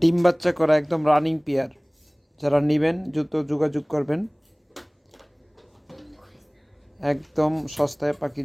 ডিম বাচ্চা করা একদম রানিং পেয়ার। যারা নেবেন দ্রুত যোগাযোগ করবেন, একদম সস্তায় পাখি।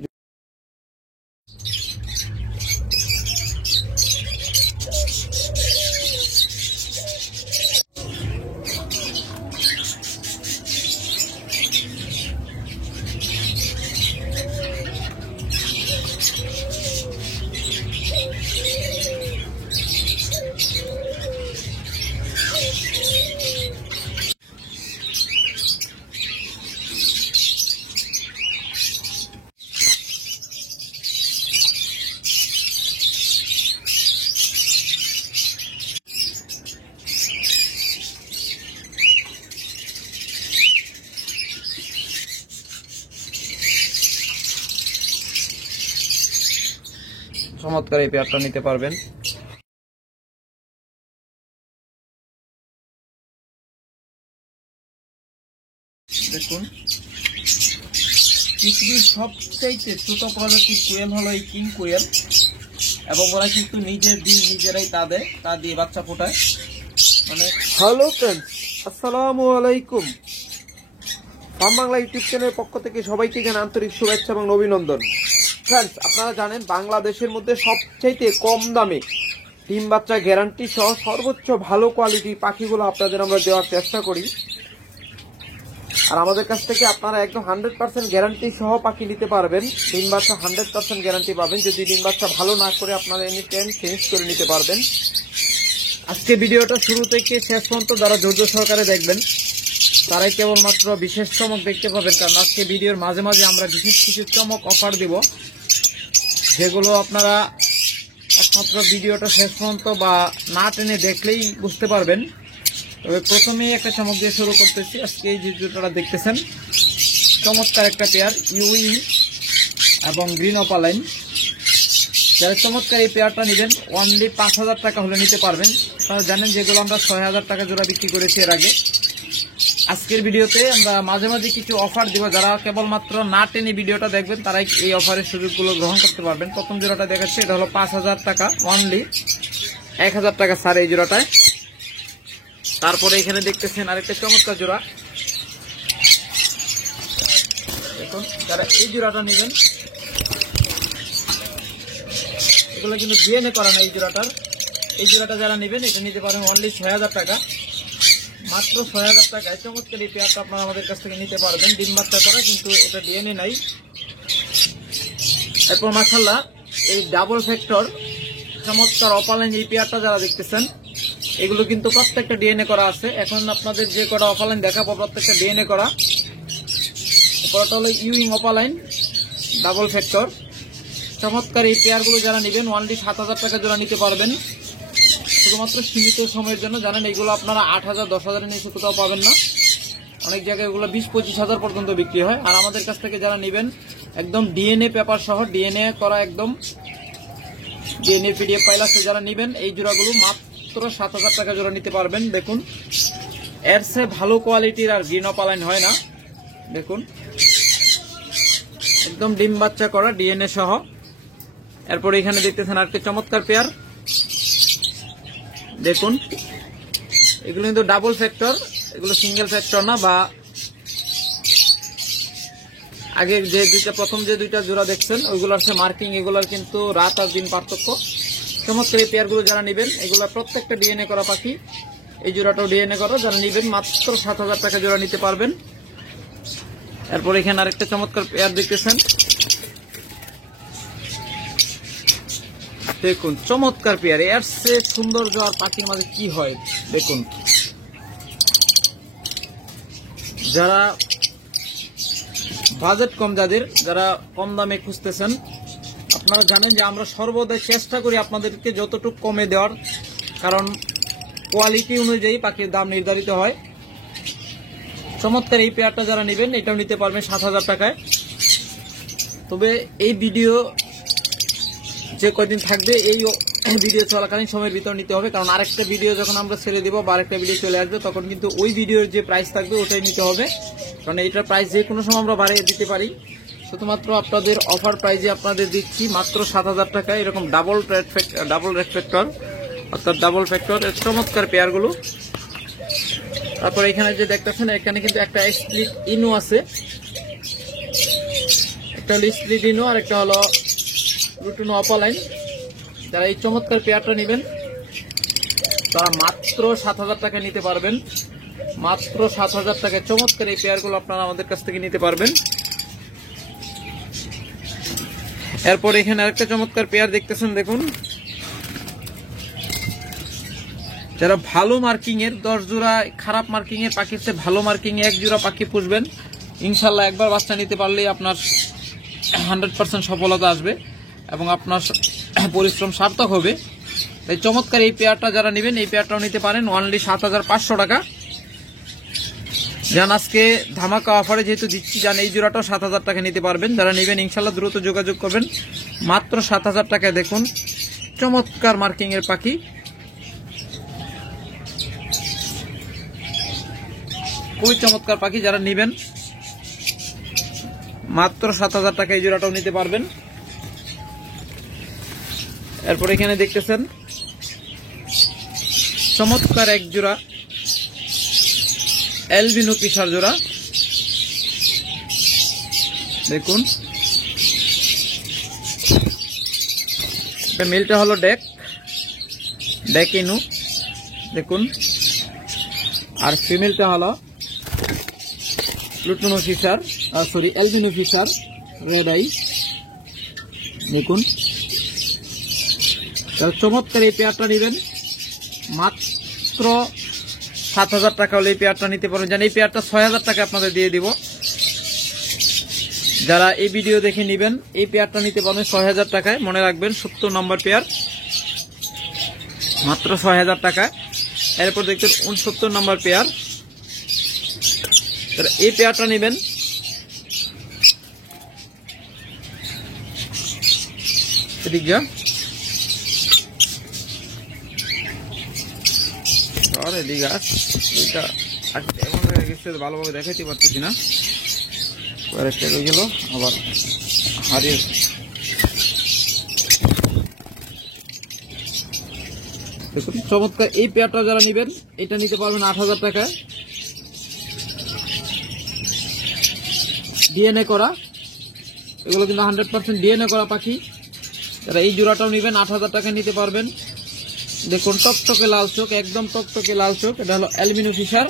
চমৎকার এই পেয়ারটা নিতে পারবেন। দেখুন, পৃথিবীর সবচাইতে ছোট প্রজাতির কোয়েল হলো এই কিং কোয়েল, এবং ওরা কিন্তু নিজের ডিম নিজেরাই তা দিয়ে বাচ্চা ফোটায়। মানে হ্যালো ফ্রেন্ডস, আসসালামু আলাইকুম। ফার্ম বাংলা ইউটিউব চ্যানেলের পক্ষ থেকে সবাইকে জানাই আন্তরিক শুভেচ্ছা এবং অভিনন্দন। ফ্রেন্ডস, আপনারা জানেন বাংলাদেশের মধ্যে সবচাইতে কম দামে ডিম বাচ্চা গ্যারান্টি সহ সর্বোচ্চ ভালো কোয়ালিটির পাখিগুলো আপনাদের আমরা দেওয়ার চেষ্টা করি। আর আমাদের কাছ থেকে আপনারা একদম 100% গ্যারান্টি সহ পাখি নিতে পারবেন। ডিম বাচ্চা 100% গ্যারান্টি পাবেন। যদি ডিম বাচ্চা ভালো না করে আপনারা এনি টাইম চেঞ্জ করে নিতে পারবেন। আজকে ভিডিওটা শুরু থেকে শেষ পর্যন্ত যারা ধৈর্য সহকারে দেখবেন তারাই কেবলমাত্র বিশেষ চমক দেখতে পাবেন, কারণ আজকে ভিডিওর মাঝে মাঝে আমরা বিশেষ কিছু চমক অফার দিব, যেগুলো আপনারা একমাত্র ভিডিওটা শেষ পর্যন্ত বা না টেনে দেখলেই বুঝতে পারবেন। তবে প্রথমেই একটা চমক দিয়ে শুরু করতেছি। আজকে এই যে জুতোটা দেখতেছেন, চমৎকার একটা পেয়ার, ইউই এবং গ্রিন অপালাইন। যারা চমৎকার এই পেয়ারটা নেবেন অনলি 5,000 টাকা হলে নিতে পারবেন। আপনারা জানেন যেগুলো আমরা 6,000 টাকা জোড়া বিক্রি করেছি এর আগে। আজকের ভিডিওতে আমরা মাঝে মাঝে কিছু অফার দিব, যারা কেবলমাত্র না টেনে ভিডিওটা দেখবেন তারাই এই অফারের সুযোগগুলো গ্রহণ করতে পারবেন। প্রথম জোড়াটা দেখাচ্ছে, এটা হলো 5,000 টাকা, অনলি 1,000 টাকা ছাড় এই জোড়াটায়। তারপরে এখানে দেখতেছেন আরেকটা চমৎকার জোড়া। দেখুন, যারা এই জোড়াটা নেবেন, এগুলো কিন্তু ডিএনএ করা না এই জোড়াটার। এই জোড়াটা যারা নেবেন এটা নিতে পারেন অনলি 6,000 টাকা, মাত্র 6,000 টাকায় চমৎকার এই পেয়ারটা আপনারা আমাদের কাছ থেকে নিতে পারবেন। ডিম বাচ্চা করা, কিন্তু এটা ডিএনএ নাই। এরপর মাশাআল্লাহ এই ডাবল ফ্যাক্টর চমৎকার অপালাইন এই পেয়ারটা যারা দেখতেছেন, এগুলো কিন্তু প্রত্যেকটা ডিএনএ করা আছে। এখন আপনাদের যে কটা অপালাইন দেখাবো প্রত্যেকটা ডিএনএ করা। এরপরটা হলো ইউইং অপালাইন ডাবল ফ্যাক্টর। চমৎকার এই পেয়ারগুলো যারা নেবেন অনলি 7,000 টাকা জোড়া নিতে পারবেন, শুধুমাত্র সীমিত সময়ের জন্য। জানেন এইগুলো আপনারা 8,000 10,000 নিচে কোথাও পাবেন না। অনেক জায়গায় এগুলো 20-25,000 পর্যন্ত বিক্রি হয়। আর আমাদের কাছ থেকে যারা নেবেন একদম ডিএনএ পেপার সহ ডিএনএ করা, একদম ডিএনএ পিডিএফ ফাইল আছে, যারা নেবেন এই জোড়াগুলো মাত্র 7,000 টাকা জোড়া নিতে পারবেন। দেখুন, এর চেয়ে ভালো কোয়ালিটির আর গ্রিন অপালাইন হয় না। দেখুন, একদম ডিম বাচ্চা করা ডিএনএ সহ। এরপরে এখানে দেখতেছেন আরেকটা চমৎকার পেয়ার। দেখুন, এগুলো কিন্তু ডাবল ফ্যাক্টর, এগুলো সিঙ্গেল ফ্যাক্টর না। বা আগে যে প্রথম যে দুইটা জোড়া দেখছেন ওইগুলো হচ্ছে মার্কিং, এগুলোর কিন্তু রাত আর দিন পার্থক্য। চমৎকার এই পেয়ারগুলো যারা নেবেন, এগুলো প্রত্যেকটা ডিএনএ করা পাখি। এই জোড়াটাও ডিএনএ করা, যারা নেবেন মাত্র 7,000 টাকা জোড়া নিতে পারবেন। এরপর এখানে আরেকটা চমৎকার পেয়ার দেখতেছেন। দেখুন, চমৎকার পেয়ার, এর চেয়ে সৌন্দর্য আর পাখির মাঝে কি হয়। দেখুন, যারা বাজেট কম, যারা কম দামে খুঁজতেছেন, আপনারা জানেন যে আমরা সর্বদাই চেষ্টা করি আপনাদেরকে যতটুকু কমে দেওয়ার, কারণ কোয়ালিটি অনুযায়ী পাখির দাম নির্ধারিত হয়। চমৎকার এই পেয়ারটা যারা নেবেন এটাও নিতে পারবেন 7,000 টাকায়। তবে এই ভিডিও যে কয়দিন থাকবে এই ভিডিও চলাকালীন সময়ের ভিতর নিতে হবে, কারণ আরেকটা ভিডিও যখন আমরা ছেড়ে দিব বা আরেকটা ভিডিও চলে আসবে তখন কিন্তু ওই ভিডিওর যে প্রাইস থাকবে ওটাই নিতে হবে, কারণ এইটার প্রাইস যে কোনো সময় আমরা বাড়িয়ে দিতে পারি। শুধুমাত্র আপনাদের অফার প্রাইজে আপনাদের দিচ্ছি মাত্র 7,000 টাকায় এরকম ডাবল রেড ফ্যাক্টর অর্থাৎ ডাবল ফ্যাক্টর চমৎকার পেয়ারগুলো। তারপর এখানে যে দেখতেছেন এখানে কিন্তু একটা স্প্লিট ইনু আছে, একটা হলো স্প্লিট ইনু আর একটা হলো রুটুনো অপালাইন। যারা এই চমৎকার পেয়ারটা নেবেন তারা মাত্র 7,000 টাকা নিতে পারবেন, মাত্র 7,000 টাকায় চমৎকার এই পেয়ারগুলো আপনারা আমাদের কাছ থেকে নিতে পারবেন। এরপর এখানে আরেকটা চমৎকার পেয়ার দেখতেছেন, দেখুন যারা ভালো মার্কিং এর 10 জোড়া খারাপ মার্কিং এর পাখির চেয়ে ভালো মার্কিং এ 1 জোড়া পাখি পুষবেন, ইনশাল্লাহ একবার বাচ্চা নিতে পারলেই আপনার 100% সফলতা আসবে এবং আপনার পরিশ্রম সার্থক হবে। তাই চমৎকার এই পেয়ারটা যারা নেবেন এই পেয়ারটাও নিতে পারেন অনলি 7,500 টাকা। যান আজকে ধামাকা অফারে যেহেতু দিচ্ছি, যান এই জোড়াটাও 7,000 টাকা নিতে পারবেন। যারা নেবেন ইনশাল্লাহ দ্রুত যোগাযোগ করবেন, মাত্র 7,000 টাকায়। দেখুন চমৎকার মার্কিং এর পাখি, খুবই চমৎকার পাখি। যারা নেবেন মাত্র 7,000 টাকা এই জোড়াটাও নিতে পারবেন। এরপর এখানে দেখতেছেন চমৎকার এক জোড়া অ্যালবিনো পিসার জোড়া, দেখুন মেলটা হলো ডেক ইনু, দেখুন, আর ফিমেলটা হলো lutino Fischer, sorry albino Fischer red eye, দেখুন। চমৎকার এই পেয়ারটা নেবেন মাত্র 7,000 টাকা হলে এই পেয়ারটা নিতে পারেন। জান এই পেয়ারটা 6,000 টাকা আপনাদের দিয়ে দিব। যারা এই ভিডিও দেখে নেবেন এই পেয়ারটা নিতে পারবেন 6,000 টাকায়। মনে রাখবেন 70 নম্বর পেয়ার, মাত্র 6,000 টাকা। এরপর দেখবেন 69 নম্বর পেয়ার, এই পেয়ারটা নেবেন এদিক যা এদিকে আস, এমন হয়ে গেছে ভালোভাবে দেখাইতে পারতেছি না, কয়েকটা রয়ে গেল আবার হারিয়ে। দেখুন চমৎকার এই পেয়ারটা যারা নেবেন এটা নিতে পারবেন 8,000 টাকা। ডিএনএ করা, এগুলো কিন্তু 100% ডিএনএ করা পাখি। যারা এই জোড়াটাও নেবেন 8,000 টাকা নিতে পারবেন। দেখুন টকটকে লাল চোখ, একদম টকটকে লাল চোখ, এটা হলো অ্যালবিনো ফিশার।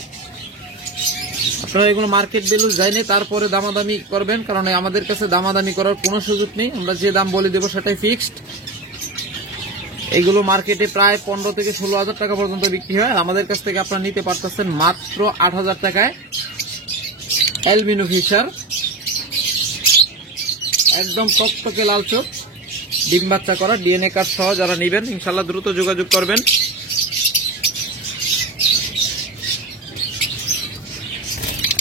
আপনারা এগুলো মার্কেট ভ্যালু যায়নি, তারপরে দামাদামি করবেন, কারণ আমাদের কাছে দামাদামি করার কোনো সুযোগ নেই, আমরা যে দাম বলে দেবো সেটাই ফিক্সড। এইগুলো মার্কেটে প্রায় 15 থেকে 16,000 টাকা পর্যন্ত বিক্রি হয়, আমাদের কাছ থেকে আপনারা নিতে পারতেছেন মাত্র 8,000 টাকায় অ্যালবিনো ফিশার, একদম টকটকে লাল চোখ, ডিম বাচ্চা করা, ডিএনএ কার্ড সহ। যারা নেবেন ইনশাল্লাহ দ্রুত যোগাযোগ করবেন।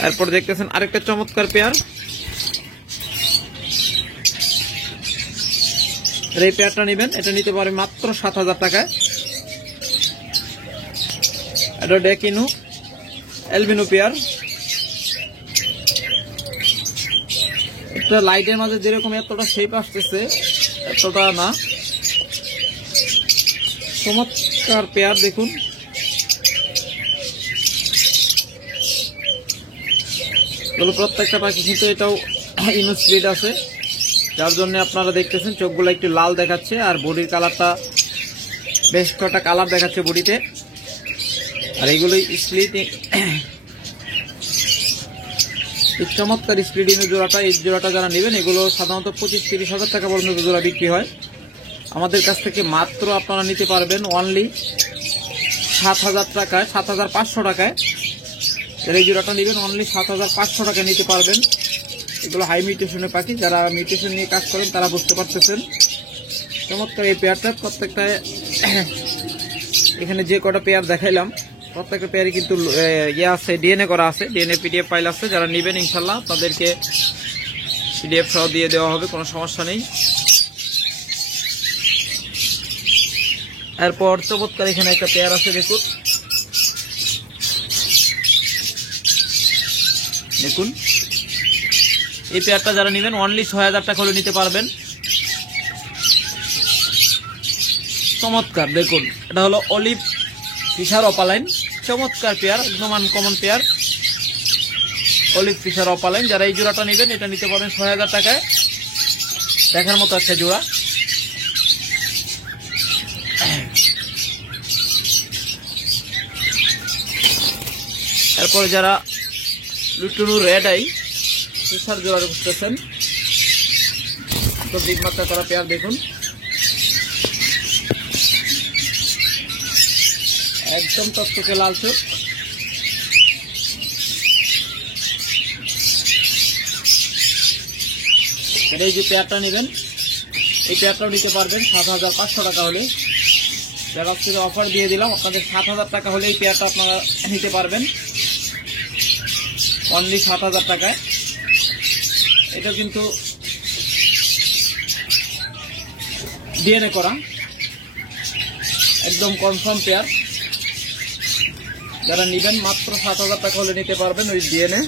এরপর দেখতেছেন আরেকটা চমৎকার পেয়ার, এই পেয়ারটা নেবেন এটা নিতে পারবেন মাত্র 7,000 টাকায়। এটা ডেক ইনু অ্যালবিনো পেয়ার, একটা লাইটের মাঝে যেরকম এতটা শেপ আসতেছে এতটা না, চমৎকার পেয়ার। দেখুন প্রত্যেকটা পাখি কিন্তু এটাও ইনু স্প্লিট আছে, যার জন্য আপনারা দেখতেছেন চোখগুলো একটু লাল দেখাচ্ছে, আর বডির কালারটা বেশ কটা কালার দেখাচ্ছে বডিতে। আর এইগুলোই স্প্লিট, চমৎকার স্প্লিট ইনু জোড়াটা, এই জোড়াটা যারা নেবেন এগুলো সাধারণত 25-30 হাজার টাকা পর্যন্ত জোড়া বিক্রি হয়। আমাদের কাছ থেকে মাত্র আপনারা নিতে পারবেন অনলি 7,000 টাকায়, 7,500 টাকায়। এই জোড়াটা নেবেন অনলি 7,500 টাকায় নিতে পারবেন। এগুলো হাই মিউটেশনের পাখি, যারা মিউটেশন নিয়ে কাজ করেন তারা বুঝতে পারতেছেন। চমৎকার এই পেয়ারটা, প্রত্যেকটা এখানে যে কটা পেয়ার দেখাইলাম প্রত্যেকটা পেয়ারই কিন্তু ইয়ে আছে, ডিএনএ করা আছে, ডিএনএ পিডিএফ ফাইল আছে। যারা নেবেন ইনশাল্লাহ তাদেরকে পিডিএফ সহ দিয়ে দেওয়া হবে, কোনো সমস্যা নেই। এরপর চমৎকার এখানে একটা পেয়ার আছে, দেখুন দেখুন এই পেয়ারটা যারা নেবেন অনলি 6,000 টাকা হলে নিতে পারবেন। চমৎকার দেখুন, এটা হলো অলিভ ফিশার অপালাইন, চমৎকার পেয়ার, একদম uncommon pair, olive fisher opaline. যারা এই জোড়াটা নেবেন এটা নিতে পারেন ৬,০০০ টাকায়, দেখার মতো একটা জোড়া। তারপরে যারা লুটুনু রেড আই ফিশার জোড়া খুঁজতেছেন, তো বিগ মাত্রা করা পেয়ার দেখুন, একদম টকটকে লাল চোখ। এই যে পেয়ারটা নেবেন, এই পেয়ারটাও নিতে পারবেন ৭,৫০০ টাকা হলে। যারা আজকে অফার দিয়ে দিলাম, আপনাদের ৭,০০০ টাকা হলে এই পেয়ারটা আপনারা নিতে পারবেন, অনলি ৭,০০০ টাকায়। এটা কিন্তু ডিএনএ করা, একদম কনফার্ম পেয়ার। যারা নেবেন মাত্র ৭,০০০ টাকা হলে নিতে পারবেন ওই ডিএনএ।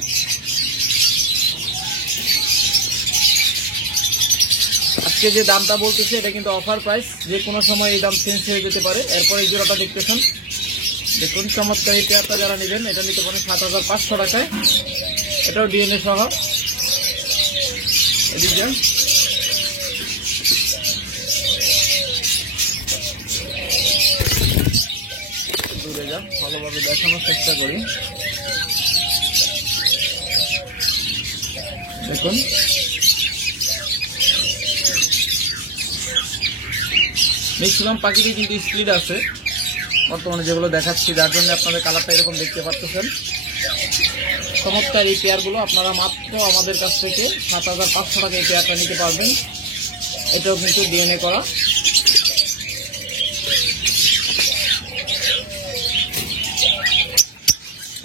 আজকে যে দামটা বলতেছি এটা কিন্তু অফার প্রাইস, যে কোনো সময় এই দাম চেঞ্জ হয়ে যেতে পারে। এরপর এই জোড়াটা দেখতেছেন, দেখুন চমৎকার এই পেয়ারটা যারা নেবেন এটা নিতে পারেন ৭,৫০০ টাকায়, এটাও ডিএনএ সহ। এদিকে দূরে যান, ভালোভাবে দেখানোর চেষ্টা করি। দেখুন ম্যাক্সিমাম পাখিরই কিন্তু স্পিড আছে বর্তমানে যেগুলো দেখাচ্ছি, যার জন্য আপনাদের কালারটা এরকম দেখতে পাচ্ছেন। চমৎকার এই পেয়ারগুলো আপনারা মাত্র আমাদের কাছ থেকে ৭,৫০০ টাকা এই পেয়ারটা নিতে পারবেন। এটাও কিন্তু ডিএনএ করা।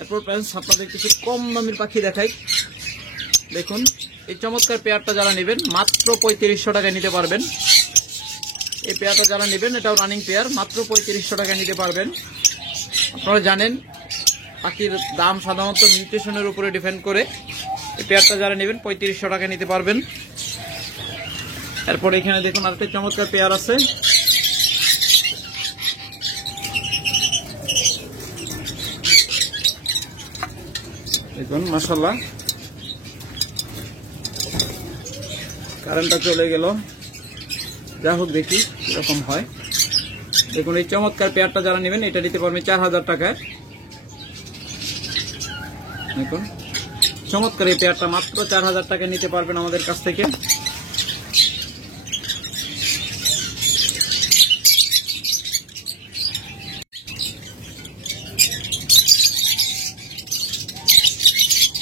এরপর প্রাইস আপনাদের কিছু কম দামের পাখি দেখাই। দেখুন এই চমৎকার পেয়ারটা যারা নেবেন মাত্র ৩৫০০ টাকায় নিতে পারবেন। এই পেয়ারটা যারা নেবেন এটাও রানিং পেয়ার, মাত্র ৩৫০০ টাকায় নিতে পারবেন। আপনারা জানেন পাখির দাম সাধারণত মিউটেশনের উপরে ডিপেন্ড করে। এই পেয়ারটা যারা নেবেন ৩৫০০ টাকায় নিতে পারবেন। এরপর এখানে দেখুন আরেকটা চমৎকার পেয়ার আছে, দেখুন মাশাআল্লাহ। কারেন্টটা চলে গেল, যা হোক দেখি কিরকম হয়। দেখুন এই চমৎকার পেয়ারটা যারা নেবেন এটা নিতে পারবেন ৪,০০০ টাকায়। দেখুন চমৎকার এই পেয়ারটা মাত্র ৪,০০০ টাকায় নিতে পারবেন আমাদের কাছ থেকে।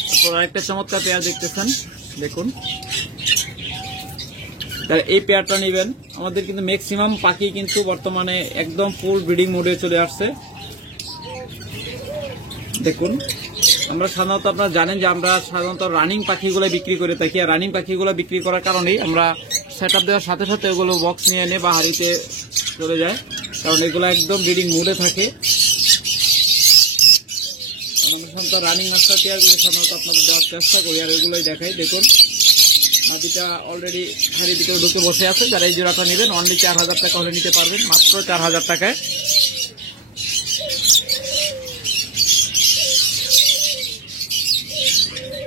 তারপর আরেকটা চমৎকার পেয়ার দেখতেছেন, দেখুন এই পেয়ারটা নেবেন। আমাদের কিন্তু ম্যাক্সিমাম পাখি কিন্তু বর্তমানে একদম ফুল ব্রিডিং মোডে চলে আসছে। দেখুন আমরা সাধারণত আপনারা জানেন যে আমরা সাধারণত রানিং পাখিগুলো বিক্রি করে থাকি, আর রানিং পাখিগুলো বিক্রি করার কারণেই আমরা সেট আপ দেওয়ার সাথে সাথে ওগুলো বক্স নিয়ে এনে বা হাড়িতে চলে যায়, কারণ এগুলো একদম ব্রিডিং মোডে থাকে। আমরা রানিং নাস্তা পেয়ারগুলো সাধারণত আপনাদের দেওয়ার চেষ্টা করি, আর ওইগুলোই দেখাই। দেখুন নাতিটা অলরেডি হাড়ির ভিতরে ঢুকে বসে আছে। যারা এই জোড়াটা নেবেন অনলি ৪,০০০ টাকা হলে নিতে পারবেন, মাত্র ৪,০০০ টাকায়।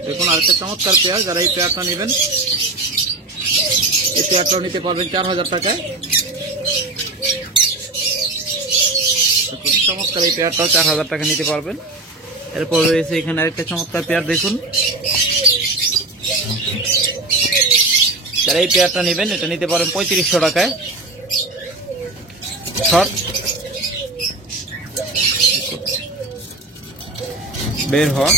দেখুন আরেকটা চমৎকার পেয়ার, যারা এই পেয়ারটা নেবেন এই পেয়ারটাও নিতে পারবেন ৪,০০০ টাকায়। চমৎকার এই পেয়ারটাও ৪,০০০ টাকা নিতে পারবেন। এরপর রয়েছে এখানে আরেকটা চমৎকার পেয়ার, দেখুন যারা এই পেয়ারটা নেবেন এটা নিতে পারেন ৩৫০০ টাকায়। বের হওয়া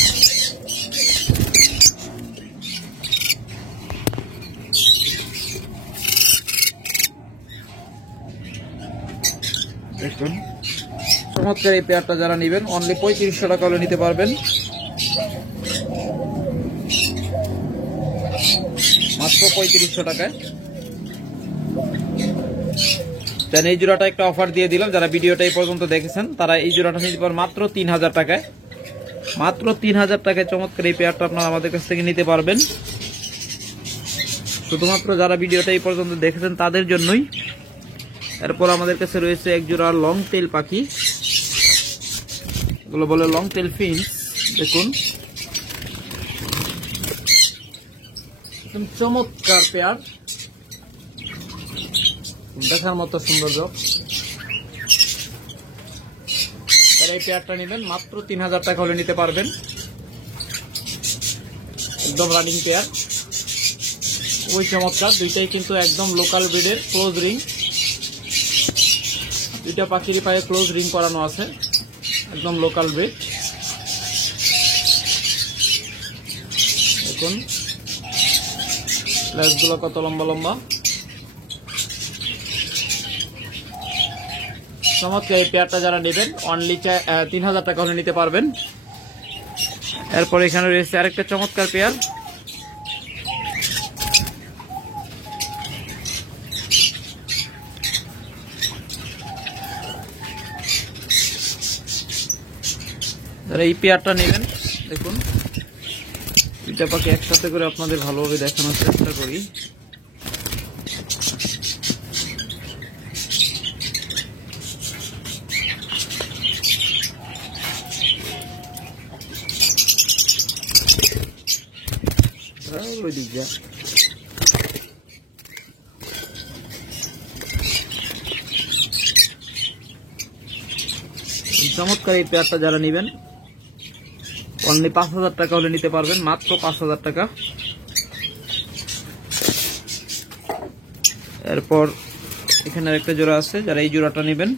দেখুন চমৎকার এই পেয়ারটা যারা নেবেন অনলি ৩৫০০ টাকা হলে নিতে পারবেন, মাত্র ৩৫০০ টাকায়। দেন এই জোড়াটা একটা অফার দিয়ে দিলাম, যারা ভিডিওটা এই পর্যন্ত দেখেছেন তারা এই জোড়াটা নিতে পারেন মাত্র ৩,০০০ টাকায়। মাত্র ৩,০০০ টাকায় চমৎকার এই পেয়ারটা আপনারা আমাদের কাছ থেকে নিতে পারবেন। শুধুমাত্র যারা ভিডিওটা এই পর্যন্ত দেখেছেন তাদের জন্যই। এরপর আমাদের কাছে রয়েছে এক জোড়া লং টেল পাখি, এগুলো বলে লং টেল ফিন্স। দেখুন একদম চমৎকার পেয়ার, দেখার মতো সৌন্দর্য। এই পেয়ারটা নেবেন মাত্র 3000 টাকা হলে নিতে পারবেন। একদম রানিং পেয়ার, ওই চমৎকার। দুইটাই কিন্তু একদম লোকাল ব্রিডের ক্লোজ রিং, দুইটা পাখির পায়ে ক্লোজ রিং করানো আছে, একদম লোকাল ব্রিড। দেখুন লেজগুলো কত লম্বা লম্বা, চমৎকার। এই পেয়ারটা যারা নেবেন অনলি 3000 টাকা হলে নিতে পারবেন। এরপর এখানে রয়েছে আরেকটা চমৎকার পেয়ার, যারা এই পেয়ারটা নেবেন দেখুন দুইটা পাখি একসাথে করে আপনাদের ভালোভাবে দেখানোর চেষ্টা করি। চমৎকার এই পেয়ারটা যারা নেবেন অনলি 5000 টাকা হলে নিতে পারবেন, মাত্র 5000 টাকা। এরপর এখানে একটা জোড়া আছে, যারা এই জোড়াটা নেবেন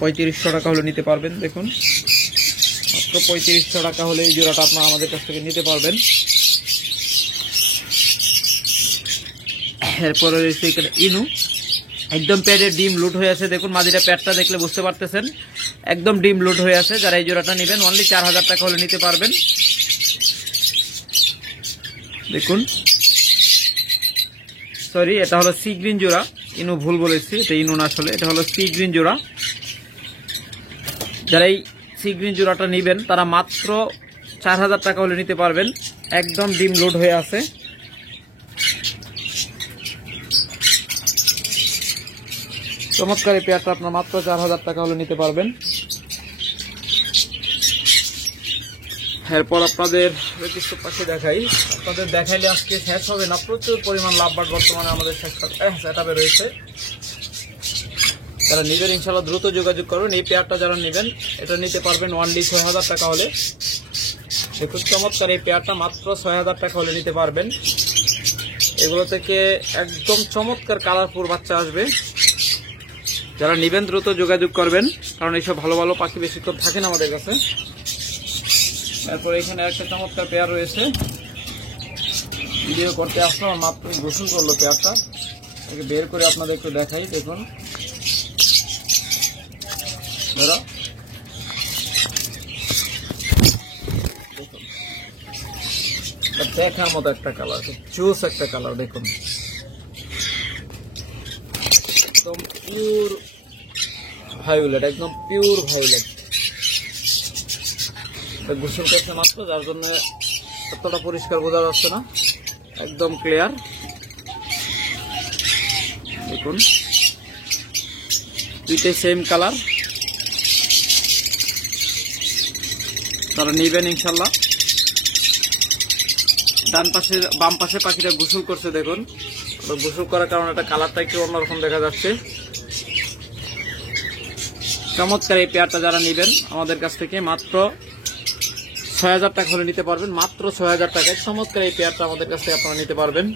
3500 টাকা হলে নিতে পারবেন। দেখুন মাত্র 3500 টাকা হলে এই জোড়াটা আপনারা আমাদের কাছ থেকে নিতে পারবেন। এরপরে রয়েছে এখানে ইনু, একদম প্যাডের ডিম লুট হয়ে আছে। দেখুন মাদিটা প্যাডটা দেখলে বুঝতে পারতেছেন, একদম ডিম লুট হয়ে আছে। যারা এই জোড়াটা নেবেন অনলি 4000 টাকা হলে নিতে পারবেন। দেখুন সরি, এটা হলো সি গ্রিন জোড়া, ইনু ভুল বলেছি, এটা ইনু না আসলে এটা হলো সি গ্রিন জোড়া। যারা এই সি গ্রিন জোড়াটা নেবেন তারা মাত্র 4000 টাকা হলে নিতে পারবেন, একদম ডিম লোড হয়ে আছে। চমৎকার এই পেয়ারটা আপনার মাত্র 4000 টাকা হলে নিতে পারবেন। এরপর আপনাদের কিছু পাখি দেখাই, আপনাদের দেখাইলে আজকে শেষ হবে না, প্রচুর পরিমাণ লাভবাট বর্তমানে আমাদের সেটআপে রয়েছে। যারা নেবেন ইনশাআল্লাহ দ্রুত যোগাযোগ করুন। এই পেয়ারটা যারা নেবেন এটা নিতে পারবেন অনলি 6000 টাকা হলে। দেখুন চমৎকার এই পেয়ারটা মাত্র 6000 টাকা হলে নিতে পারবেন। এগুলো থেকে একদম চমৎকার কালারফুল বাচ্চা আসবে। যারা নেবেন দ্রুত যোগাযোগ করবেন, কারণ এইসব ভালো ভালো পাখি বেশিক্ষণ থাকে না আমাদের কাছে। তারপর এখানে একটা চমৎকার পেয়ার রয়েছে, ভিডিও করতে আসলো মাত্র গোসল করলো পেয়ারটা, একে বের করে আপনাদের একটু দেখাই। দেখুন দেখার মতো একটা কালার, জুস একটা কালার। দেখুন একদম পিওর ভায়োলেট, একদম পিওর ভায়োলেট। গোসল করছে মাত্র, যার জন্য এতটা পরিষ্কার বোঝা যাচ্ছে না, একদম ক্লিয়ার। দেখুন দুইটাই সেম কালার। তারা নিবেন ইনশাল্লাহ। ডান পাশে বাম পাশে পাখিটা গোসল করছে, দেখুন গোসল করার কারণে একটা কালারটা একটু অন্যরকম দেখা যাচ্ছে। চমৎকার এই পেয়ারটা যারা নেবেন আমাদের কাছ থেকে মাত্র 6000 টাকা হলে নিতে পারবেন, মাত্র 6000 টাকায় চমৎকার এই পেয়ারটা আমাদের কাছ থেকে আপনারা নিতে পারবেন।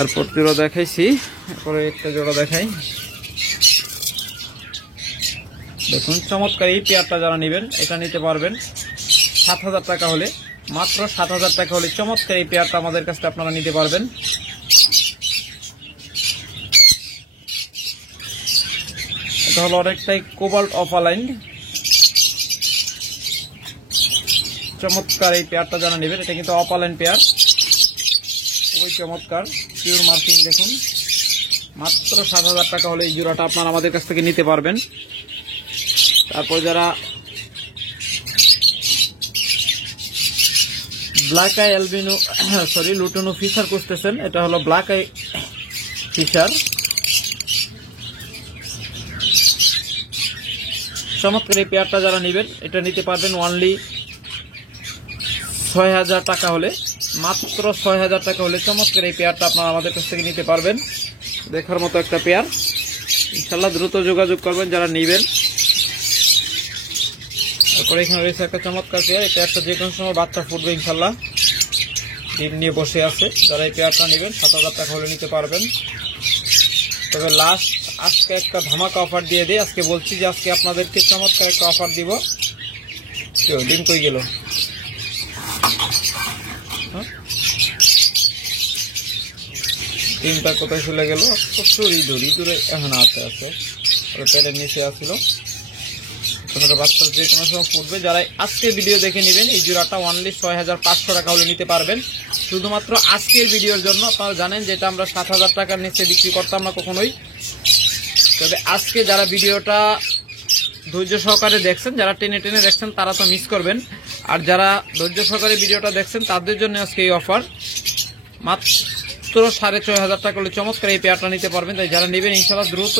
এরপর জোড়া দেখাইছি, এরপরে একটা জোড়া দেখাই। দেখুন চমৎকার এই পেয়ারটা যারা নেবেন এটা নিতে পারবেন 7000 টাকা হলে, মাত্র 7000 টাকা হলে চমৎকার এই পেয়ারটা আমাদের কাছে আপনারা নিতে পারবেন। এটা হলো অনেকটাই কোবাল্ট অপালাইন। চমৎকার এই পেয়ারটা যারা নেবেন, এটা কিন্তু অপালাইন পেয়ার, খুবই চমৎকার পিওর মার্কিং। দেখুন মাত্র 7000 টাকা হলে এই জোড়াটা আপনারা আমাদের কাছ থেকে নিতে পারবেন। তারপর যারা black eye albino sorry lutino fisher খুঁজতেছেন, এটা হলো ব্ল্যাক আই ফিশার। চমৎকার এই পেয়ারটা যারা নেবেন এটা নিতে পারবেন অনলি ৬,০০০ টাকা হলে, মাত্র ৬,০০০ টাকা হলে চমৎকার এই পেয়ারটা আপনারা আমাদের কাছ থেকে নিতে পারবেন। দেখার মতো একটা পেয়ার, ইনশাল্লাহ দ্রুত যোগাযোগ করবেন যারা নেবেন। তারপরে এখানে রয়েছে একটা চমৎকার পেয়ার, এই পেয়ারটা যে কোনো সময় বাচ্চা ফুটবে ইনশাল্লাহ, ডিম নিয়ে বসে আছে। যারা এই পেয়ারটা নেবেন ৭,০০০ টাকা হলে নিতে পারবেন। তবে লাস্ট আজকে একটা ধামাকা অফার দিয়ে দিই, আজকে বলছি যে আজকে আপনাদেরকে চমৎকার একটা অফার দিব। ডিম কই গেল? ডিমটা কোথায় চলে গেল? প্রচুর ইঁদুরে এখন আছে পেটের নিচে আসছিল। বাচ্চা যে কোনো সময় ফুটবে। যারা আজকে ভিডিও দেখে নেবেন এই জোড়াটা অনলি ৬,৫০০ টাকা হলে নিতে পারবেন। শুধুমাত্র আজকের ভিডিওর জন্য। আপনারা জানেন যেটা আমরা ৭,০০০ টাকার নিচে বিক্রি করতাম না কখনোই। তবে আজকে যারা ভিডিওটা ধৈর্য সহকারে দেখছেন, যারা টেনে টেনে দেখছেন তারা তো মিস করবেন, আর যারা ধৈর্য সহকারে ভিডিওটা দেখছেন তাদের জন্য আজকে এই অফার, মাত্র ৬,৫০০ টাকা হলে চমৎকার এই পেয়ারটা নিতে পারবেন। তাই যারা নেবেন ইনশাআল্লাহ দ্রুত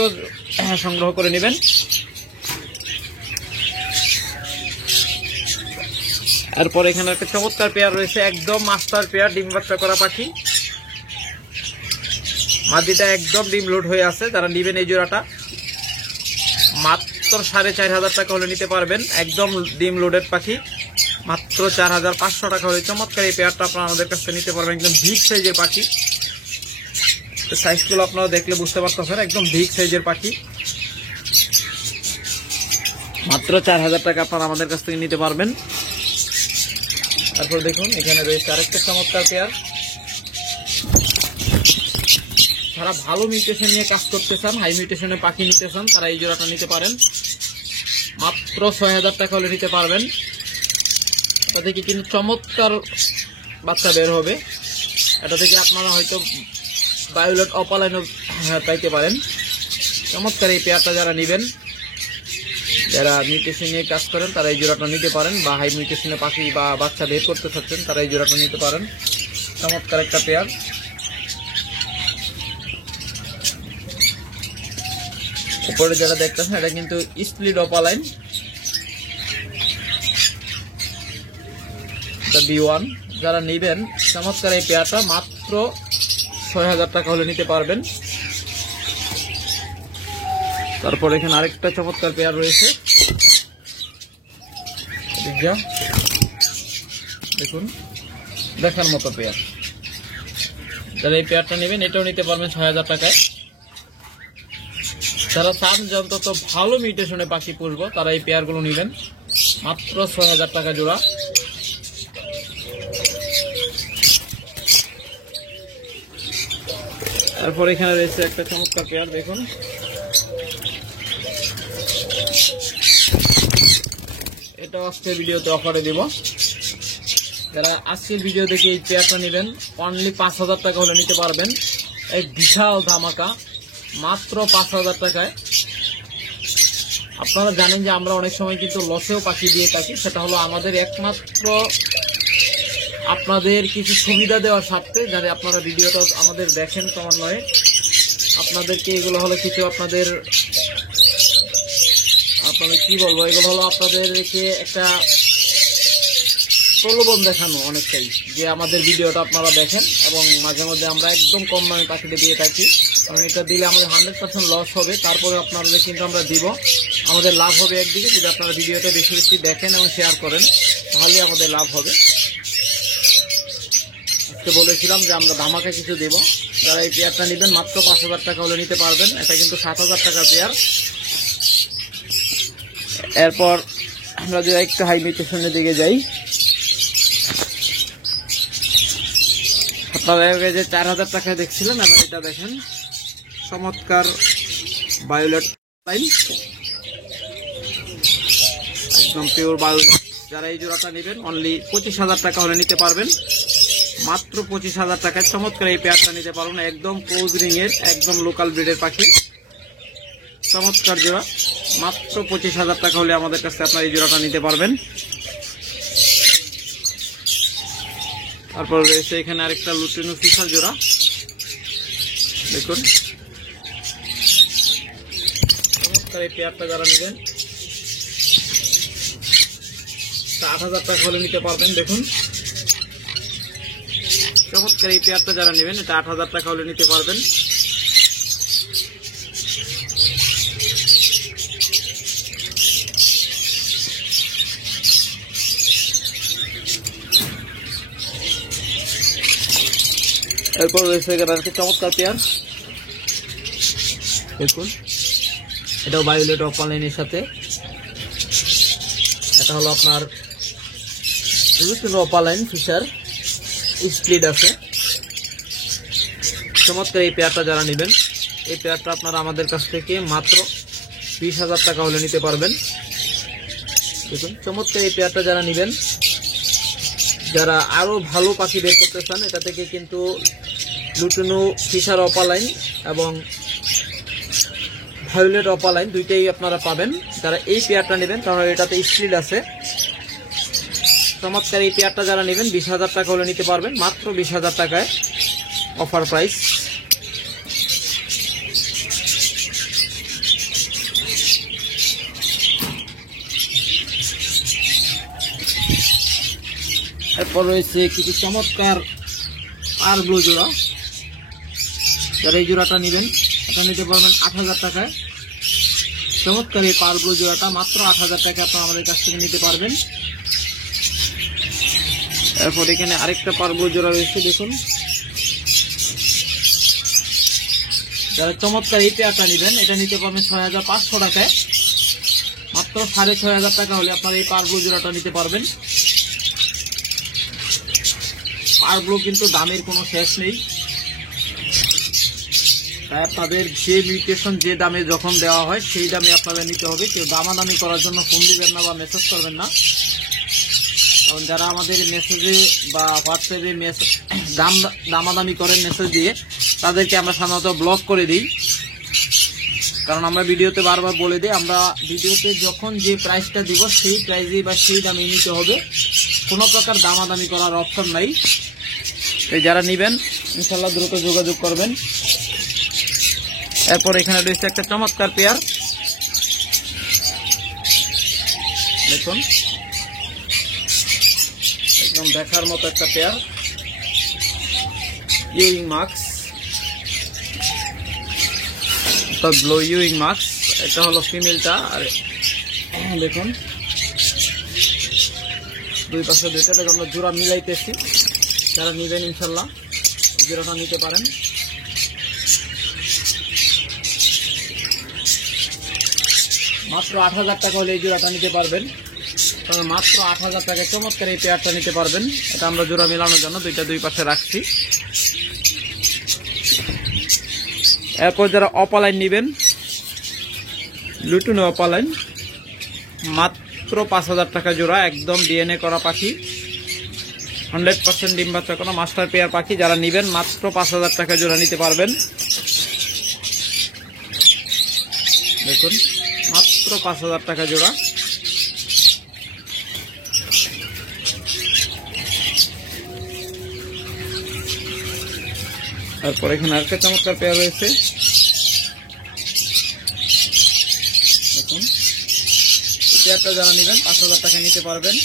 সংগ্রহ করে নেবেন। এরপর এখানে একটা চমৎকার পেয়ার রয়েছে, একদম মাস্টার পেয়ার, ডিম বাচ্চা করা পাখি। মাদিটা একদম ডিম লোড হয়ে আছে। যারা নেবেন এই জোড়াটা মাত্র ৪,৫০০ টাকা হলে নিতে পারবেন। একদম ডিম লোডেড পাখি, মাত্র ৪,৫০০ টাকা হলে চমৎকার এই পেয়ারটা আপনারা আমাদের কাছ থেকে নিতে পারবেন। একদম বিগ সাইজের পাখি, সাইজগুলো আপনারা দেখলে বুঝতে পারতেছেন, একদম বিগ সাইজের পাখি। মাত্র ৪,০০০ টাকা আপনারা আমাদের কাছ থেকে নিতে পারবেন। তারপর দেখুন এখানে রয়েছে আরেকটা চমৎকার পেয়ার। যারা ভালো মিউটেশন নিয়ে কাজ করতে চান, হাই মিউটেশনে পাখি নিতে চান, তারা এই জোড়াটা নিতে পারেন। মাত্র ৬,০০০ টাকা হলে নিতে পারবেন। এটা থেকে কিন্তু চমৎকার বাচ্চা বের হবে। এটা থেকে আপনারা হয়তো ভায়োলেট অপালাইনও পাইতে পারেন। চমৎকার এই পেয়ারটা যারা নেবেন, যারা মিউটেশন নিয়ে কাজ করেন তারা এই জোড়াটা নিতে পারেন, বা হাই মিউটেশনে পাখি বা বাচ্চা বের করতে চাচ্ছেন তারা এই জোড়াটা নিতে পারেন। চমৎকার একটা পেয়ার। উপরে যারা দেখতেছেন এটা কিন্তু স্প্লিট অপালাইন, B1। যারা নেবেন চমৎকার এই পেয়ারটা মাত্র ৬,০০০ টাকা হলে নিতে পারবেন। তারপর এখানে আরেকটা চমৎকার পেয়ার রয়েছে, দেখুন দেখার মতো পেয়ার। যারা এই পেয়ারটা নেবেন এটাও নিতে পারবেন ৬,০০০ টাকায়। যারা চান অন্তত ভালো মিউটেশনে পাখি পুষবো তারা এই পেয়ারগুলো নেবেন, মাত্র ৬,০০০ টাকা জোড়া। তারপর এখানে রয়েছে একটা চমৎকার পেয়ার, দেখুন এটা আজকের ভিডিওতে অফারে দিব। যারা আজকের ভিডিও দেখে এই পেয়ারটা নেবেন অনলি ৫,০০০ টাকা হলে নিতে পারবেন। এই বিশাল ধামাকা, মাত্র ৫,০০০ টাকায়। আপনারা জানেন যে আমরা অনেক সময় কিন্তু লসেও পাখি দিয়ে থাকি, সেটা হলো আমাদের একমাত্র আপনাদের কিছু সুবিধা দেওয়ার স্বার্থে, যাতে আপনারা ভিডিওটা আমাদের দেখেন ক্রমান্বয়ে। আপনাদেরকে এগুলো হলো কিছু আপনাদের কি বলবো, এগুলো হলো আপনাদেরকে একটা প্রলোভন দেখানো অনেকটাই, যে আমাদের ভিডিওটা আপনারা দেখেন এবং মাঝে মধ্যে আমরা একদম কম দামে পাখিটা দিয়ে থাকি। এবং এটা দিলে আমাদের 100% লস হবে, তারপরে আপনাদের কিন্তু আমরা দিব, আমাদের লাভ হবে একদিকে। যদি আপনারা ভিডিওটা বেশি বেশি দেখেন এবং শেয়ার করেন তাহলে আমাদের লাভ হবে। আজকে বলেছিলাম যে আমরা ধামাকা কিছু দেব। যারা এই পেয়ারটা নেবেন মাত্র ৫,০০০ টাকা হলে নিতে পারবেন। এটা কিন্তু ৭,০০০ টাকার পেয়ার। এরপর আমরা যদি একটু হাই মিউটেশনের দিকে যাই, আপনারা যে ৪,০০০ টাকায় দেখছিলেন, এবার এটা দেখেন চমৎকার ভায়োলেট লাইন, একদম পিওর ভায়োলেট। যারা এই জোড়াটা নেবেন অনলি ২৫,০০০ টাকা হলে নিতে পারবেন। মাত্র ২৫,০০০ টাকায় চমৎকার এই পেয়ারটা নিতে পারবেন। একদম ক্লোজ রিং এর, একদম লোকাল ব্রিডের পাখি, চমৎকার জোড়া। মাত্র ২৫,০০০ টাকা হলে আমাদের কাছে আপনার এই জোড়াটা নিতে পারবেন। তারপর রয়েছে এখানে আরেকটা লুটিনো ফিশার জোড়া, দেখুন চমৎকার এই পেয়ারটা যারা নেবেন 8,000 টাকা হলে নিতে পারবেন। দেখুন চমৎকার এই পেয়ারটা যারা নেবেন এটা 8,000 টাকা হলে নিতে পারবেন। এরপর রয়েছে এখানে চমৎকার পেয়ার, দেখুন এটাও ভায়োলেট অপালাইনের সাথে, এটা হলো আপনার অপালাইন ফিশার স্প্লিট আছে। চমৎকার এই পেয়ারটা যারা নেবেন এই পেয়ারটা আপনারা আমাদের কাছ থেকে মাত্র 20,000 টাকা হলে নিতে পারবেন। দেখুন চমৎকার এই পেয়ারটা যারা নেবেন, যারা আরো ভালো পাখি বের করতে চান এটা থেকে কিন্তু লুটিনো ফিশার অপালাইন এবং ভায়োলেট অপালাইন দুইটাই আপনারা পাবেন। যারা এই পেয়ারটা নেবেন কারণ এটাতে স্প্লিট আছে। চমৎকার এই পেয়ারটা যারা নেবেন 20,000 টাকা হলে নিতে পারবেন, মাত্র 20,000 টাকায় অফার প্রাইস। এরপর রয়েছে কিছু চমৎকার পার ব্লু জোড়া, যারা এই জোড়াটা নেবেন এটা নিতে পারবেন 8,000 টাকায়। চমৎকার এই পার ব্লু জোড়াটা মাত্র 8,000 টাকা আপনারা আমাদের কাছ থেকে নিতে পারবেন। এরপর এখানে আরেকটা পার ব্লু জোড়া রয়েছে, দেখুন যারা চমৎকার এই পেয়ারটা নেবেন এটা নিতে পারবেন 6,500 টাকায়, মাত্র 6,500 টাকা হলে আপনারা এই পার ব্লু জোড়াটা নিতে পারবেন। পার ব্লু কিন্তু দামের কোনো শেষ নেই, তাই আপনাদের যে মিউটেশন যে দামে যখন দেওয়া হয় সেই দামে আপনাদের নিতে হবে। কেউ দামাদামি করার জন্য ফোন দিবেন না বা মেসেজ করবেন না, কারণ যারা আমাদের মেসেজে বা হোয়াটসঅ্যাপে দামাদামি করেন মেসেজ দিয়ে তাদেরকে আমরা সাধারণত ব্লক করে দিই। কারণ আমরা ভিডিওতে বারবার বলে দিই আমরা ভিডিওতে যখন যে প্রাইসটা দিব সেই প্রাইসেই বা সেই দামে নিতে হবে, কোনো প্রকার দামাদামি করার অপশন নাই। তাই যারা নেবেন ইনশাল্লাহ দ্রুত যোগাযোগ করবেন। এরপর এখানে রয়েছে একটা চমৎকার পেয়ার, দেখুন একদম দেখার মতো একটা pair Ewing mask, blue Ewing mask, এটা হলো ফিমেলটা। আর দেখুন দুই পাশে দুইটা থেকে আমরা জোড়া মিলাইতেছি, যারা নেবেন ইনশাল্লাহ জোড়াটা নিতে পারেন। মাত্র 8,000 টাকা হলে এই জোড়াটা নিতে পারবেন, কারণ মাত্র 8,000 টাকায় চমৎকার এই পেয়ারটা নিতে পারবেন। এটা আমরা জোড়া মেলানোর জন্য দুইটা দুই পাশে রাখছি। এরপর যারা অপালাইন নেবেন লুটিনো অপালাইন মাত্র 5,000 টাকা জোড়া, একদম ডিএনএ করা পাখি, 100% ডিম বাচ্চা করা মাস্টার পেয়ার পাখি। যারা নেবেন মাত্র 5,000 টাকা জোড়া নিতে পারবেন। দেখুন মাত্র 5,000 টাকা জোড়া। তারপর এখানে আরেকটা চমৎকার পেয়ার রয়েছে, দেখুন এই পেয়ারটা যারা নেবেন 5,000 টাকা নিতে পারবেন।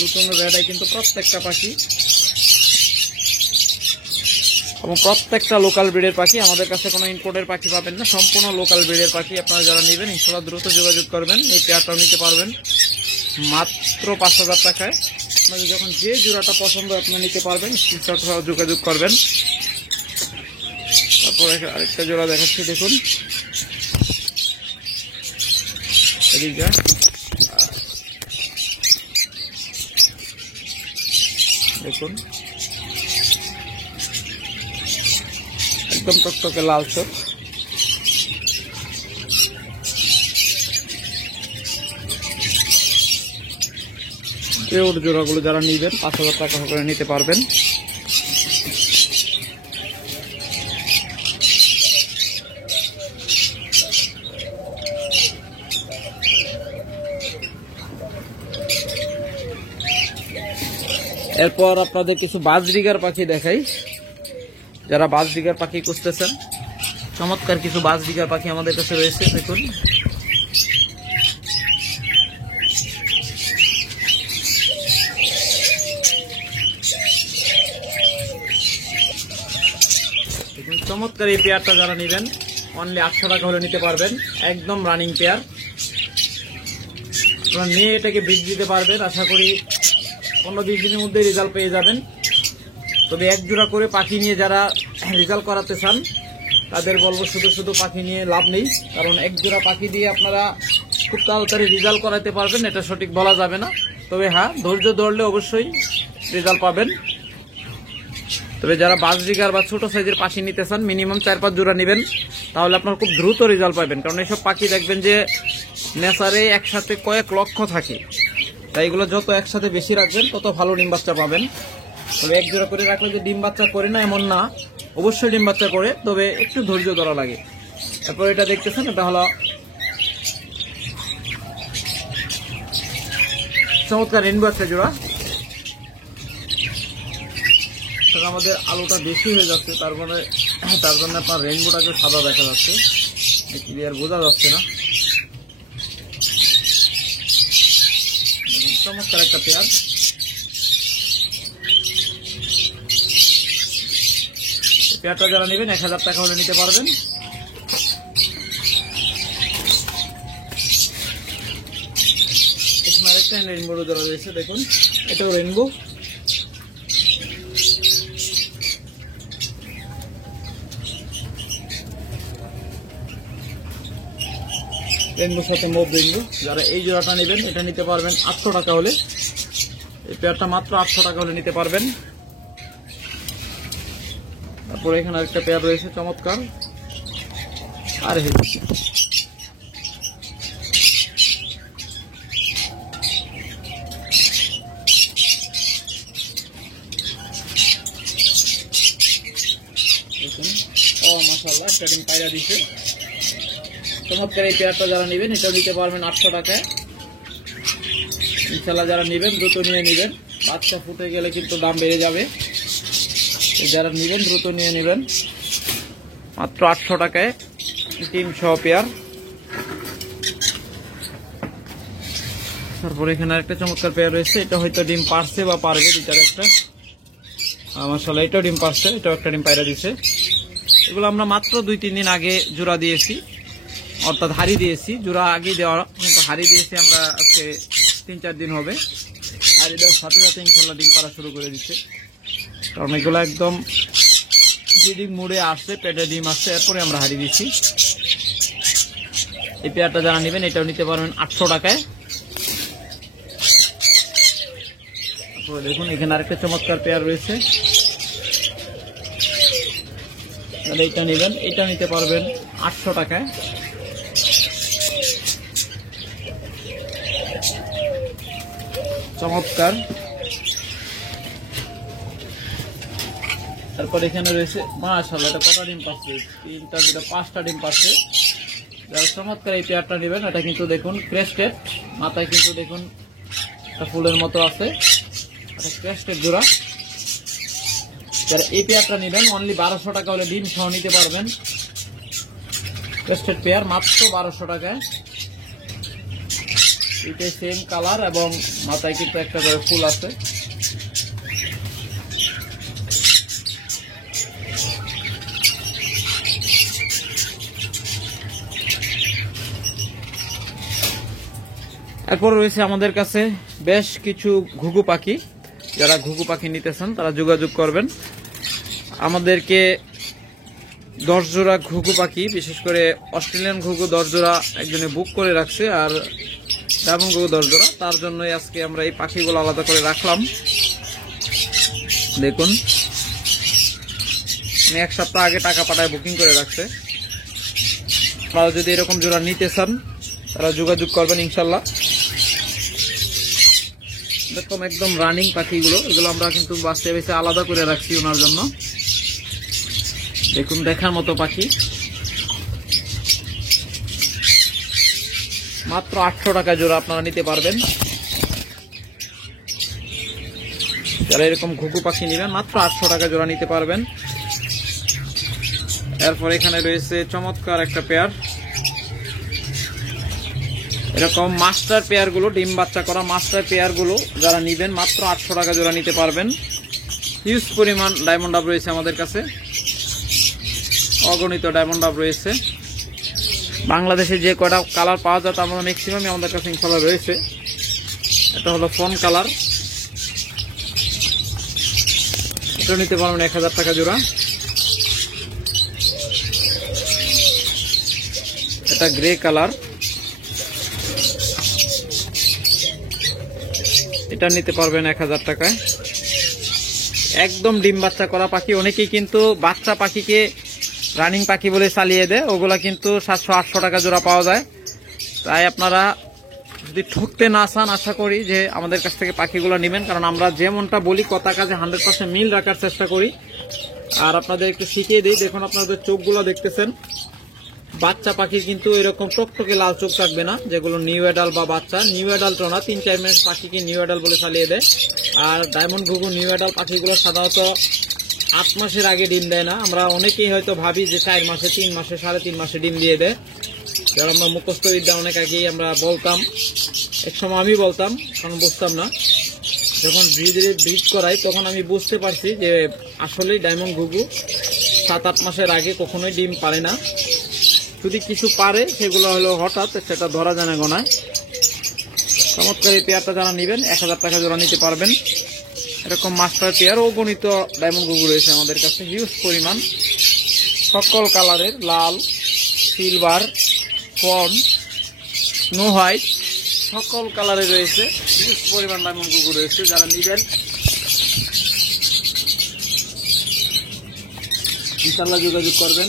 নতুন রেডাই কিন্তু প্রত্যেকটা পাখি এবং প্রত্যেকটা লোকাল ব্রিডের পাখি, আমাদের কাছে কোনো ইম্পোর্টের পাখি পাবেন না, সম্পূর্ণ লোকাল ব্রিডের পাখি। আপনারা যারা নেবেন ইনশাআল্লাহ দ্রুত যোগাযোগ করবেন, এই পেয়ারটাও নিতে পারবেন মাত্র 5,000 টাকায়। আপনাদের যখন যে জোড়াটা পছন্দ আপনারা নিতে পারবেন, স্ক্রিনশট সহ যোগাযোগ করবেন। তারপর আরেকটা জোড়া দেখাচ্ছি, দেখুন এদিকে দেখুন একদম টকটকে লাল চোখ। এই জোড়াগুলো যারা নিবেন 5,000 টাকা করে নিতে পারবেন। এরপর আপনাদের কিছু বাজরিগার পাখি দেখাই। যারা বাজরিগার পাখি খুঁজতেছেন, চমৎকার কিছু বাজরিগার পাখি আমাদের কাছে রয়েছে। দেখুন চমৎকার এই পেয়ারটা যারা নেবেন অনলি 800 টাকা হলে নিতে পারবেন। একদম রানিং পেয়ার, আপনারা নিয়ে এটাকে বীজ দিতে পারবেন। আশা করি 15-20 দিনের মধ্যে রেজাল্ট পেয়ে যাবেন। তবে এক জোড়া করে পাখি নিয়ে যারা রেজাল্ট করাতে চান তাদের বলবো শুধু শুধু পাখি নিয়ে লাভ নেই, কারণ এক জোড়া পাখি দিয়ে আপনারা খুব তাড়াতাড়ি রেজাল্ট করাতে পারবেন এটা সঠিক বলা যাবে না। তবে হ্যাঁ, ধৈর্য ধরলে অবশ্যই রেজাল্ট পাবেন। তবে যারা বাজরিগার বা ছোট সাইজের পাখি নিতে চান মিনিমাম 4-5 জোড়া নেবেন, তাহলে আপনার খুব দ্রুত রেজাল্ট পাবেন। কারণ এইসব পাখি দেখবেন যে নেচারে একসাথে কয়েক লক্ষ থাকে, তাই এগুলো যত একসাথে বেশি রাখবেন তত ভালো ডিম বাচ্চা পাবেন। তবে এক জোড়া করে রাখলে যে ডিম বাচ্চা করে না এমন না, অবশ্যই ডিম বাচ্চা করে, তবে একটু ধৈর্য ধরা লাগে। তারপর এটা দেখতেছেন, এটা হলো চমৎকার রেনবো একটা জোড়া। আমাদের আলোটা বেশি হয়ে যাচ্ছে, তার জন্য আপনার রেনবোটাকে সাদা দেখা যাচ্ছে, ক্লিয়ার বোঝা যাচ্ছে না। চমৎকার একটা পেয়ার। পেয়ারটা যারা নেবেন 1000 টাকা হলে নিতে পারবেন। আরেকটা রেনবো যারা রয়েছে দেখুন, এটাও রেনবো। রেনবোর সাথে মব রেনবো। যারা এই জোড়াটা নেবেন এটা নিতে পারবেন 800 টাকা হলে। এই পেয়ারটা মাত্র 800 টাকা হলে নিতে পারবেন। তারপরে এখানে আরেকটা পেয়ার রয়েছে চমৎকার। আর মাশাআল্লাহ একটা ডিম পায়রা দিচ্ছে। চমৎকার এই পেয়ারটা যারা নেবেন এটাও নিতে পারবেন 800 টাকায়। ইনশাআল্লাহ যারা নেবেন দ্রুত নিয়ে নেবেন, বাচ্চা ফুটে গেলে কিন্তু দাম বেড়ে যাবে। যারা নেবেন দ্রুত নিয়ে নেবেন, মাত্র 800 টাকায় ডিম সহ পেয়ার। তারপর এখানে একটা চমৎকার পেয়ার রয়েছে, এটা হয়তো ডিম পারছে বা পারবে, দুটার একটা। মাশাআল্লাহ এটাও ডিম পারছে, এটাও একটা ডিম পায়রা দিছে। এগুলো আমরা মাত্র 2-3 দিন আগে জোড়া দিয়েছি, অর্থাৎ হাড়ি দিয়েছি। জোড়া আগে দেওয়া, কিন্তু হাড়ি দিয়েছি আমরা আজকে 3-4 দিন হবে। হাড়ি দেওয়ার সাথে সাথে ইনশাল্লাহ ডিম পাড়া শুরু করে দিচ্ছে, কারণ এগুলো একদম ব্রিডিং মুডে আসছে, পেটে ডিম আসছে, এরপরে আমরা হাড়ি দিচ্ছি। এই পেয়ারটা যারা নেবেন এটাও নিতে পারবেন 800 টাকায়। তারপরে দেখুন এখানে আরেকটা চমৎকার পেয়ার রয়েছে, এইটা নেবেন, এটা নিতে পারবেন 800 টাকায়। চমৎকার। তারপর এখানে রয়েছে মাশাআল্লাহ, এটা কত ডিম পাচ্ছে? 3টা 5টা ডিম পাচ্ছে। যারা চমৎকার এই পেয়ারটা নেবেন, এটা কিন্তু দেখুন ক্রেস্টেড, মাথায় কিন্তু দেখুন একটা ফুলের মতো আছে, এটা ক্রেস্টেড জোড়া। যারা এই পেয়ারটা নেবেন অনলি 1200 টাকা হলে ডিম সহ নিতে পারবেন। ক্রেস্টেড পেয়ার মাত্র 1200 টাকায়। এটাই সেম কালার এবং মাথায় কিন্তু একটা করে ফুল আছে। এরপর রয়েছে আমাদের কাছে বেশ কিছু ঘুঘু পাখি। যারা ঘুঘু পাখি নিতে চান তারা যোগাযোগ করবেন। আমাদেরকে 10 জোড়া ঘুঘু পাখি, বিশেষ করে অস্ট্রেলিয়ান ঘুঘু 10 জোড়া একজনে বুক করে রাখছে, আর ডাবং ঘুঘু 10 জোড়া। তার জন্যই আজকে আমরা এই পাখিগুলো আলাদা করে রাখলাম। দেখুন 1 সপ্তাহ আগে টাকা পাঠায় বুকিং করে রাখছে। আপনারা যদি এরকম জোড়া নিতে চান তারা যোগাযোগ করবেন ইনশাল্লাহ। দেখুন একদম রানিং পাখিগুলো, এগুলো আমরা কিন্তু বাচ্চা বেছে আলাদা করে রাখছি ওনার জন্য। দেখুন দেখার মতো পাখি, মাত্র 800 টাকা জোড়া আপনারা নিতে পারবেন। যারা এরকম ঘুঘু পাখি নেবেন মাত্র 800 টাকা জোড়া নিতে পারবেন। এরপর এখানে রয়েছে চমৎকার একটা পেয়ার, এরকম মাস্টার পেয়ার গুলো, ডিম বাচ্চা করা মাস্টার পেয়ার গুলো যারা নিবেন মাত্র 800 টাকা জোড়া নিতে পারবেন। হিউজ পরিমাণ ডায়মন্ড ডাব রয়েছে আমাদের কাছে, অগণিত ডায়মন্ড ডাব রয়েছে। বাংলাদেশে যে কয়টা কালার পাওয়া যায় তার মধ্যে ম্যাক্সিমামই আমাদের কাছে ইনশাআল্লাহ রয়েছে। এটা হলো ফোন কালার, এটা নিতে পারবেন 1000 টাকা জোড়া। এটা গ্রে কালার, এটা নিতে পারবেন 1000 টাকায়। একদম ডিম বাচ্চা করা পাখি, অনেকেই কিন্তু বাচ্চা পাখিকে রানিং পাখি বলে চালিয়ে দেয়, ওগুলা কিন্তু 700-800 টাকা জোড়া পাওয়া যায়। তাই আপনারা যদি ঠকতে না চান, আশা করি যে আমাদের কাছ থেকে পাখিগুলো নেবেন, কারণ আমরা যেমনটা বলি কথা কাজে 100% মিল রাখার চেষ্টা করি। আর আপনাদের একটু শিখিয়ে দিই, দেখুন আপনাদের চোখগুলো দেখতেছেন, বাচ্চা পাখি কিন্তু এরকম টকটকে লাল চোখ থাকবে না, যেগুলো নিউ অ্যাডাল্ট বা বাচ্চা। নিউ অ্যাডাল্ট না, 3-4 মাস পাখিকে নিউ অ্যাডাল্ট বলে চালিয়ে দেয়। আর ডায়মন্ড ঘুঘু নিউ অ্যাডাল্ট পাখিগুলো সাধারণত 8 মাসের আগে ডিম দেয় না। আমরা অনেকেই হয়তো ভাবি যে 4 মাসে, 3 মাসে, 3.5 মাসে ডিম দিয়ে দেয়। যারা আমরা মুখস্থ বিদ্যা অনেক আগেই আমরা বলতাম, একসময় আমি বলতাম, কারণ বুঝতাম না। যখন ধীরে ধীরে ব্রিড করাই তখন আমি বুঝতে পারছি যে আসলে ডায়মন্ড ঘুঘু 7-8 মাসের আগে কখনোই ডিম পারে না। যদি কিছু পারে সেগুলো হলো হঠাৎ, সেটা ধরা যায় না গোনায়। চমৎকার এই পেয়ারটা যারা নেবেন 1000 টাকা জোড়া নিতে পারবেন। এরকম মাস্টার পেয়ার ও গণিত ডায়মন্ড ঘুঘু রয়েছে আমাদের কাছে হিউজ পরিমাণ, সকল কালারের, লাল, সিলভার, ফন, স্নো হোয়াইট, সকল কালারে রয়েছে। হিউজ পরিমাণ ডায়মন্ড ঘুঘু রয়েছে, যারা নেবেন ইনশাআল্লাহ যোগাযোগ করবেন।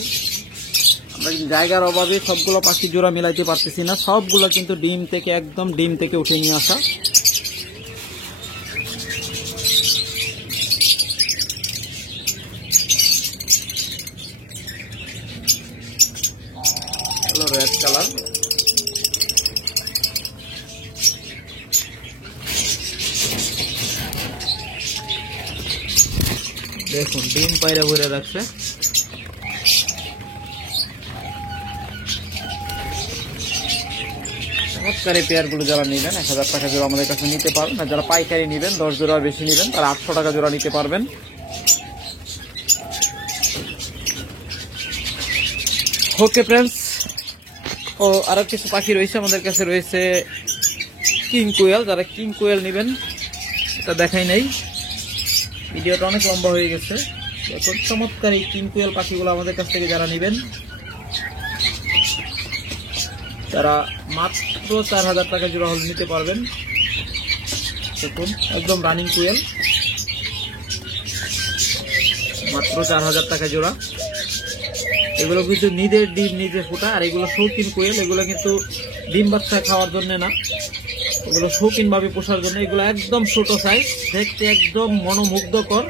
আমরা জায়গার অভাবে সবগুলো পাখি জোড়া মিলাইতে পারতেছি না, সবগুলো কিন্তু ডিম থেকে, একদম ডিম থেকে উঠে নিয়ে আসা। হলো রেড কালার, দেখুন ডিম পায়রা ভরে রাখছে। চমৎকার এই পেয়ারগুলো যারা নেবেন 1000 টাকা জোড়া আমাদের কাছে নিতে পারবেন। আর যারা পাইকারি নেবেন 10 জোড়া বেশি নেবেন তারা 800 টাকা জোড়া নিতে পারবেন। ওকে ফ্রেন্ডস, ও আরো কিছু পাখি রয়েছে আমাদের কাছে, রয়েছে কিং কোয়েল। যারা কিং কোয়েল নেবেন, এটা দেখাই নাই, ভিডিওটা অনেক লম্বা হয়ে গেছে। এখন চমৎকার এই কিং কোয়েল পাখিগুলো আমাদের কাছ থেকে যারা নেবেন তারা মাত্র 4000 টাকা জোড়া হলে নিতে পারবেন। দেখুন একদম রানিং কোয়েল, মাত্র 4000 টাকা জোড়া। এগুলো কিন্তু নিজের ডিম নিজে ফোটা, আর এগুলো শৌখিন কোয়েল, এগুলো কিন্তু ডিম বাচ্চা খাওয়ার জন্য না, এগুলো শৌখিন ভাবে পোষার জন্য। এগুলো একদম ছোট সাইজ, দেখতে একদম মনোমুগ্ধকর।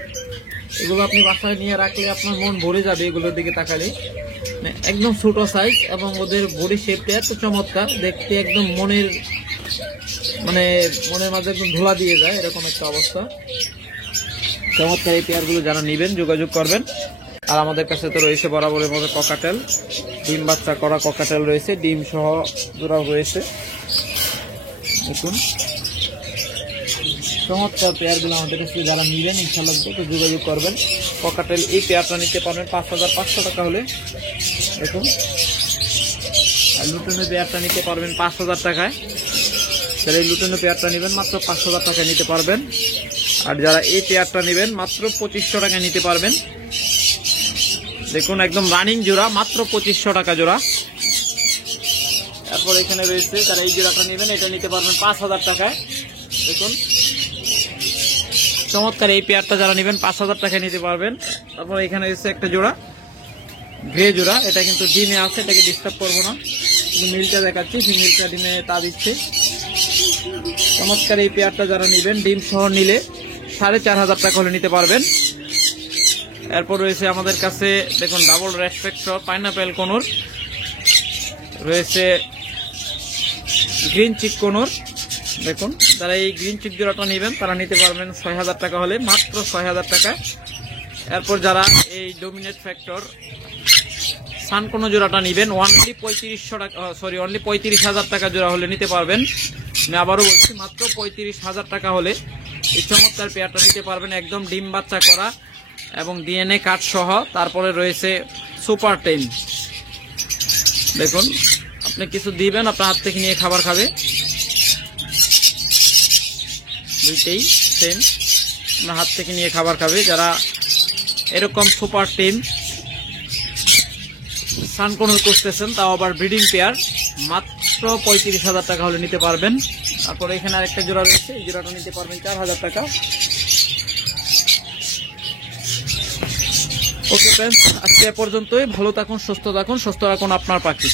এগুলো আপনি বাসায় নিয়ে রাখলে আপনার মন ভরে যাবে এগুলোর দিকে তাকালে। একদম ছোট সাইজ এবং ওদের বডি শেপটা এত চমৎকার, দেখতে একদম মনের মাঝে একদম ধোলা দিয়ে যায়, এরকম একটা অবস্থা। চমৎকার এই পেয়ারগুলো যারা নেবেন যোগাযোগ করবেন। আর আমাদের কাছে তো রয়েছে বরাবরের মতো ককাটেল, ডিম বাচ্চা করা ককাটেল রয়েছে, ডিম সহ জোড়াও রয়েছে। দেখুন চমৎকার পেয়ারগুলো আমাদের কাছে যারা নেবেন ইনশাআল্লাহ যোগাযোগ করবেন। ককাটেল এই পেয়ারটা নিতে পারবেন 5500 টাকা হলে। দেখুন, আর লুটনের পেয়ারটা নিতে পারবেন 5000 টাকায়। যারা এই লুটনের পেয়ারটা নেবেন মাত্র 5000 টাকায় নিতে পারবেন। আর যারা এই পেয়ারটা নেবেন মাত্র 2500 টাকায় নিতে পারবেন। দেখুন একদম রানিং জোড়া, মাত্র 2500 টাকা জোড়া। তারপর এখানে রয়েছে যারা এই জোড়াটা নেবেন, এটা নিতে পারবেন 5000 টাকায়। দেখুন চমৎকার এই পেয়ারটা যারা নেবেন 5000 টাকায় নিতে পারবেন। তারপর এখানে রয়েছে একটা জোড়া, গ্রে জোড়া, এটা কিন্তু ডিমে আছে, এটাকে ডিস্টার্ব করবো না, মিলটা দেখাচ্ছি, মিলটা ডিমে তা দিচ্ছে। চমৎকার এই পেয়ারটা যারা নেবেন ডিম সহ নিলে 4500 টাকা হলে নিতে পারবেন। এরপর রয়েছে আমাদের কাছে দেখুন ডাবল রেসপেক্টর পাইনাপেল কোনোর রয়েছে, গ্রিন চিক কোনোর, দেখুন, যারা এই গ্রিন চিক জোড়াটা নেবেন তারা নিতে পারবেন ৬,০০০ টাকা হলে, মাত্র ৬,০০০ টাকা। এরপর যারা এই ডোমিনেট ফ্যাক্টর সানকোনো জোড়াটা নেবেন অনলি ৩৫,০০০ টাকা জোড়া হলে নিতে পারবেন। আমি আবারও বলছি, মাত্র ৩৫,০০০ টাকা হলে এই চমৎকার পেয়ারটা নিতে পারবেন, একদম ডিম বাচ্চা করা এবং ডিএনএ কার্ড সহ। তারপরে রয়েছে সুপার 10। দেখুন, আপনি কিছু দিবেন, আপনার হাত থেকে নিয়ে খাবার খাবে, দুইটাই সেম, আপনার হাত থেকে নিয়ে খাবার খাবে। যারা এরকম সুপার 10 সানকোনো করতেছেন, তাও আবার ব্রিডিং পেয়ার, মাত্র ৩৫,০০০ টাকা হলে নিতে পারবেন। তারপরে এখানে আরেকটা জোড়া রয়েছে, এই জোড়াটা নিতে পারবেন ৪,০০০ টাকা। ওকে ফ্রেন্ডস, আজকে এ পর্যন্তই। ভালো থাকুন, সুস্থ থাকুন, সুস্থ রাখুন আপনার পাখি।